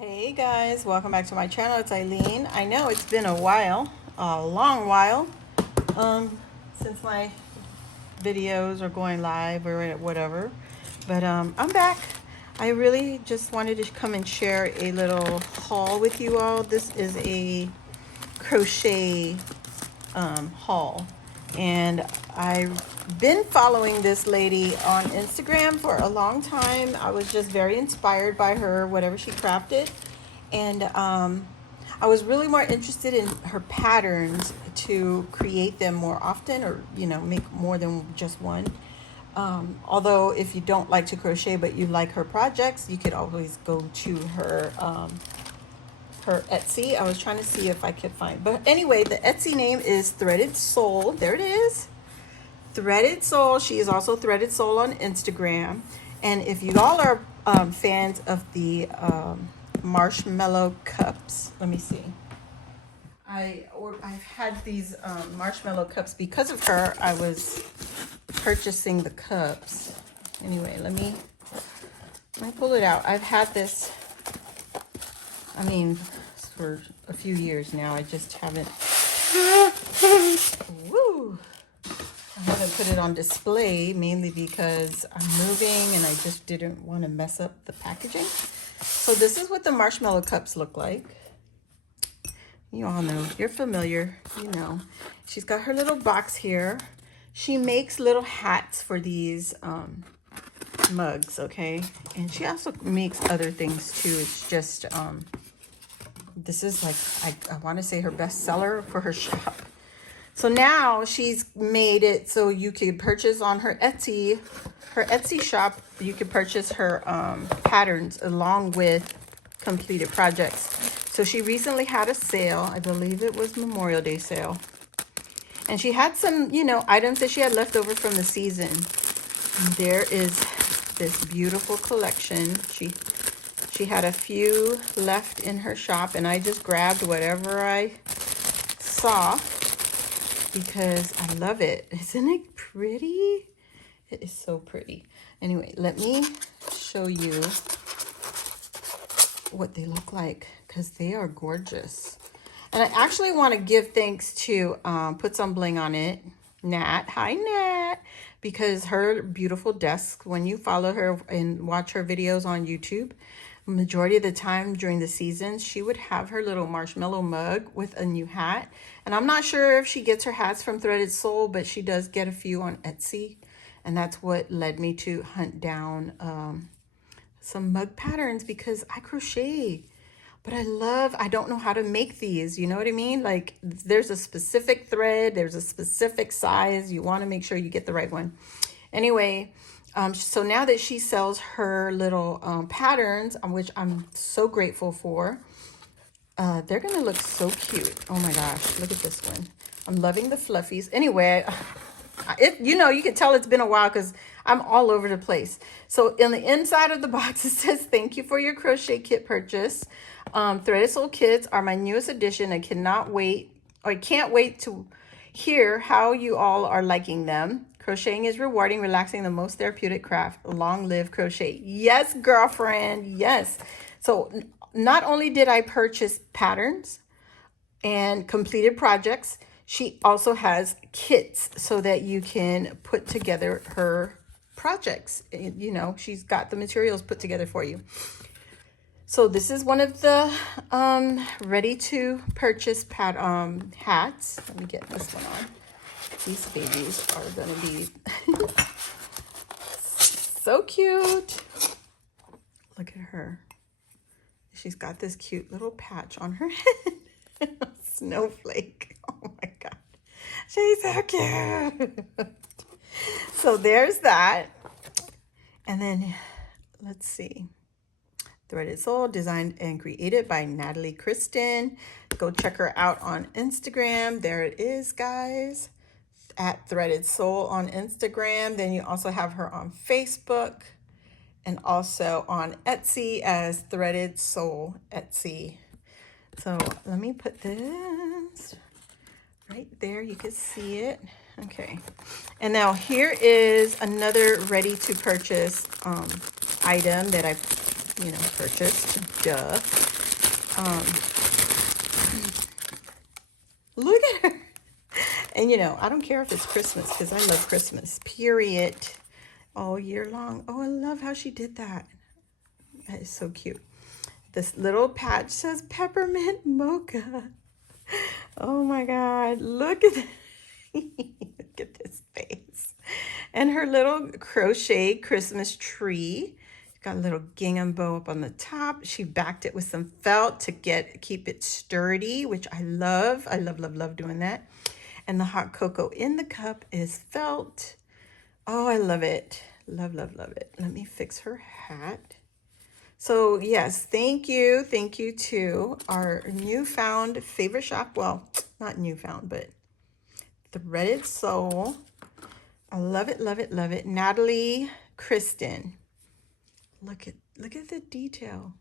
Hey guys, welcome back to my channel. It's Eileen. I know it's been a while, a long while, since my videos are going live or whatever, but I'm back. I really just wanted to come and share a little haul with you all. This is a crochet haul, and I've been following this lady on Instagram for a long time. I was just very inspired by her, whatever she crafted, and I was really more interested in her patterns to create them more often, or make more than just one. Although if you don't like to crochet but you like her projects, you could always go to her Etsy. I was trying to see if I could find, but anyway, the Etsy name is Threaded Soul. There it is, Threaded Soul. She is also Threaded Soul on Instagram. And if you all are fans of the marshmallow cups, let me see. I've had these marshmallow cups because of her. I was purchasing the cups. Anyway, let me pull it out. I've had this, I mean, for a few years now. I just haven't, woo, I haven't put it on display, mainly because I'm moving and I just didn't want to mess up the packaging. So this is what the marshmallow cups look like. You all know, you're familiar, you know. She's got her little box here. She makes little hats for these mugs, okay? And she also makes other things too. It's just, this is like, I want to say her best seller for her shop. So now she's made it so you can purchase on her Etsy shop. You can purchase her patterns along with completed projects. So she recently had a sale. I believe it was Memorial Day sale. And she had some, items that she had left over from the season. And there is this beautiful collection. She had a few left in her shop, and I just grabbed whatever I saw because I love it. Isn't it pretty? It is so pretty. Anyway, let me show you what they look like because they are gorgeous. And I actually want to give thanks to Put Some Bling on It, Nat. Hi, Nat. Because her beautiful desk, when you follow her and watch her videos on YouTube, majority of the time during the seasons, she would have her little marshmallow mug with a new hat. And I'm not sure if she gets her hats from Threaded Soul, but she does get a few on Etsy. And that's what led me to hunt down some mug patterns because I crochet. But I don't know how to make these. You know what I mean? Like, there's a specific thread, there's a specific size. You want to make sure you get the right one. Anyway, so now that she sells her little patterns, which I'm so grateful for, they're going to look so cute. Oh my gosh, look at this one. I'm loving the fluffies. Anyway, you can tell it's been a while because I'm all over the place. So in the inside of the box, it says, thank you for your crochet kit purchase. Threaded Soul kits are my newest addition. I can't wait to hear how you all are liking them. Crocheting is rewarding, relaxing, the most therapeutic craft. Long live crochet. Yes, girlfriend. Yes. So not only did I purchase patterns and completed projects, she also has kits so that you can put together her projects. She's got the materials put together for you. So this is one of the ready to purchase hats. Let me get this one on. These babies are gonna be so cute. Look at her. She's got this cute little patch on her head. Snowflake. Oh my God. She's so cute. So there's that. And then let's see. Threaded Soul, designed and created by Natalie Kristen. Go check her out on Instagram. There it is, guys, at Threaded Soul on Instagram. Then you also have her on Facebook and also on Etsy as Threaded Soul Etsy. So let me put this right there. You can see it. Okay. And now here is another ready to purchase item that I purchased. Duh. Look at her. And you know, I don't care if it's Christmas because I love Christmas, period, all year long. Oh, I love how she did that. That is so cute. This little patch says peppermint mocha. Oh my God, look at that. Look at this face. And her little crochet Christmas tree. Got a little gingham bow up on the top. She backed it with some felt to keep it sturdy, which I love. I love, love, love doing that. And the hot cocoa in the cup is felt. Oh, I love it. Love, love, love it. Let me fix her hat. So yes, thank you. Thank you to our newfound favorite shop. Well, not newfound, but Threaded Soul. I love it, love it, love it. Natalie Kristen. Look at the detail.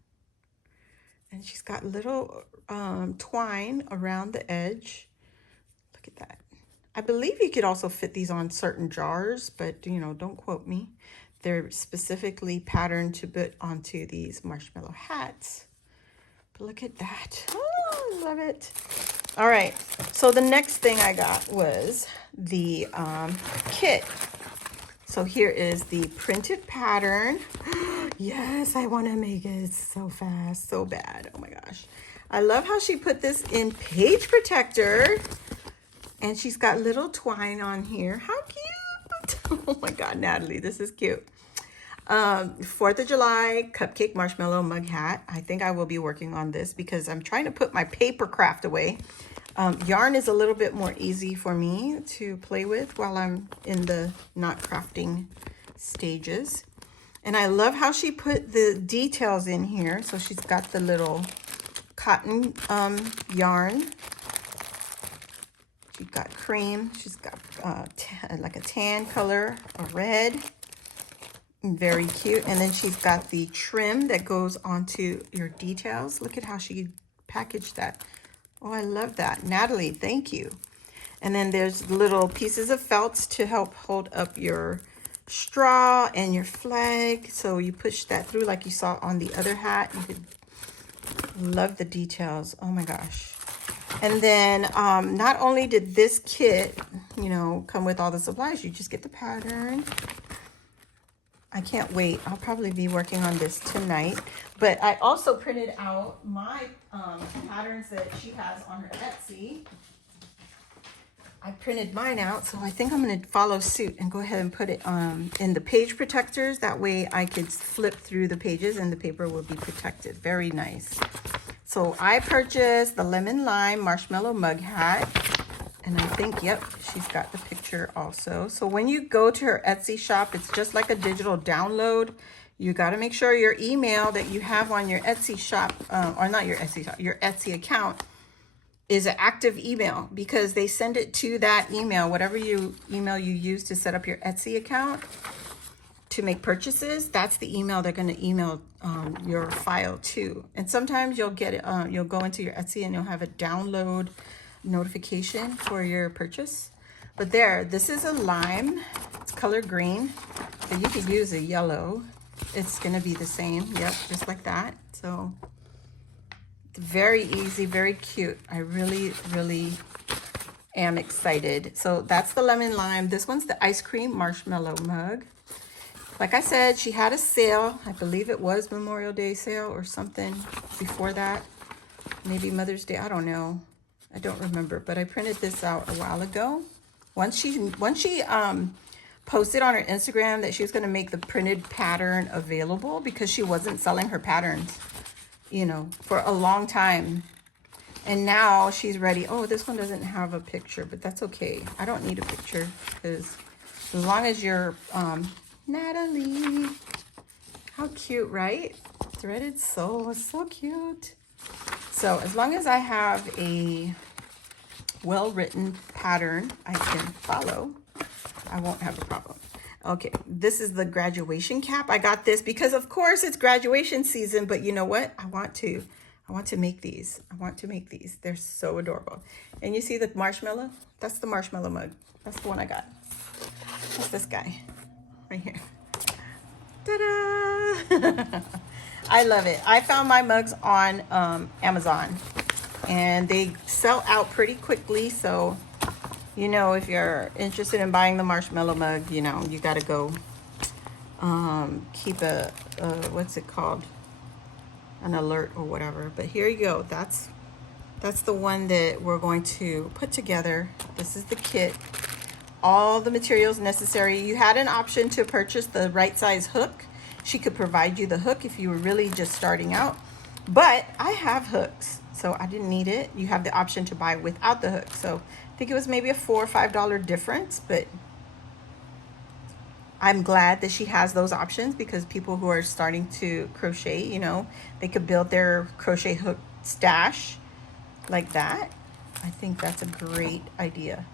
And she's got little twine around the edge. Look at that. I believe you could also fit these on certain jars, but you know, don't quote me. They're specifically patterned to put onto these marshmallow hats. But look at that. Oh, I love it. All right, so the next thing I got was the kit. So here is the printed pattern. Yes, I want to make it so fast, so bad. Oh my gosh. I love how she put this in page protector. And she's got little twine on here. How cute. Oh my God, Natalie, this is cute. 4th of July cupcake marshmallow mug hat. I think I will be working on this because I'm trying to put my paper craft away. Yarn is a little bit more easy for me to play with while I'm in the not crafting stages. And I love how she put the details in here. So she's got the little cotton yarn. She's got cream. She's got like a tan color, a red. Very cute. And then she's got the trim that goes onto your details. Look at how she packaged that. Oh, I love that. Natalie, thank you. And then there's little pieces of felt to help hold up your straw and your flag. So you push that through like you saw on the other hat. You could love the details. Oh my gosh. And then not only did this kit, you know, come with all the supplies, you just get the pattern. I can't wait. I'll probably be working on this tonight. But I also printed out my patterns that she has on her Etsy. I printed mine out, so I think I'm going to follow suit and go ahead and put it in the page protectors. That way I could flip through the pages and the paper will be protected. Very nice. So I purchased the lemon lime marshmallow mug hat. And I think, yep, she's got the picture also. So when you go to her Etsy shop, it's just like a digital download. You got to make sure your email that you have on your Etsy shop, or not your Etsy shop, your Etsy account is an active email, because they send it to that email, whatever email you use to set up your Etsy account to make purchases. That's the email they're going to email your file to. And sometimes you'll get it, you'll go into your Etsy and you'll have a download notification for your purchase. But there, this is a lime. It's color green, but you could use a yellow. It's going to be the same. Yep, just like that. So it's very easy, very cute. I really, really am excited. So that's the lemon lime. This one's the ice cream marshmallow mug. Like I said, she had a sale. I believe it was Memorial Day sale or something before that. Maybe Mother's Day. I don't know. I don't remember, but I printed this out a while ago. Once she posted on her Instagram that she was going to make the printed pattern available, because she wasn't selling her patterns, you know, for a long time. And now she's ready. Oh, this one doesn't have a picture, but that's okay. I don't need a picture, because as long as you're Natalie, how cute, right? Threaded Soul, so cute. So as long as I have a well-written pattern I can follow, I won't have a problem. Okay, this is the graduation cap. I got this because of course it's graduation season, but you know what? I want to make these. I want to make these. They're so adorable. And you see the marshmallow? That's the marshmallow mug. That's the one I got. That's this guy right here. Ta-da! I love it. I found my mugs on Amazon, and they sell out pretty quickly. So, you know, if you're interested in buying the marshmallow mug, you know, you got to go keep a what's it called? An alert or whatever. But here you go. That's the one that we're going to put together. This is the kit. All the materials necessary. You had an option to purchase the right size hook. She could provide you the hook if you were really just starting out, but I have hooks, so I didn't need it. You have the option to buy without the hook. So I think it was maybe a $4 or $5 difference, but I'm glad that she has those options, because people who are starting to crochet, you know, they could build their crochet hook stash like that. I think that's a great idea.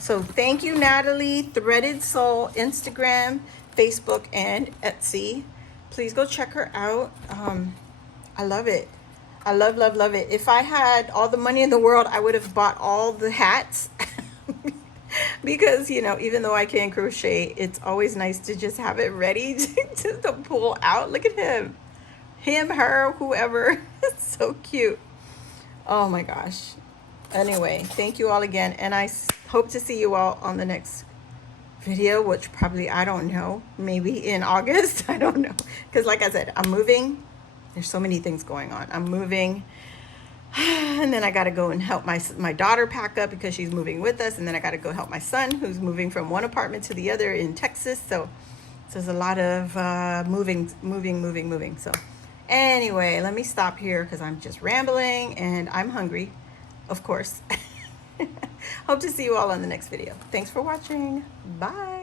So thank you, Natalie. Threaded Soul, Instagram, Facebook, and Etsy. Please go check her out. I love it. I love, love, love it. If I had all the money in the world, I would have bought all the hats. Because, you know, even though I can't crochet, it's always nice to just have it ready to pull out. Look at him. Him, her, whoever. It's so cute. Oh my gosh. Anyway, thank you all again. And I hope to see you all on the next video, which probably, I don't know, maybe in August. I don't know. Because like I said, I'm moving. There's so many things going on. I'm moving. And then I got to go and help my daughter pack up because she's moving with us. And then I got to go help my son who's moving from one apartment to the other in Texas. So there's a lot of moving. So anyway, let me stop here because I'm just rambling and I'm hungry, of course. Hope to see you all on the next video. Thanks for watching. Bye.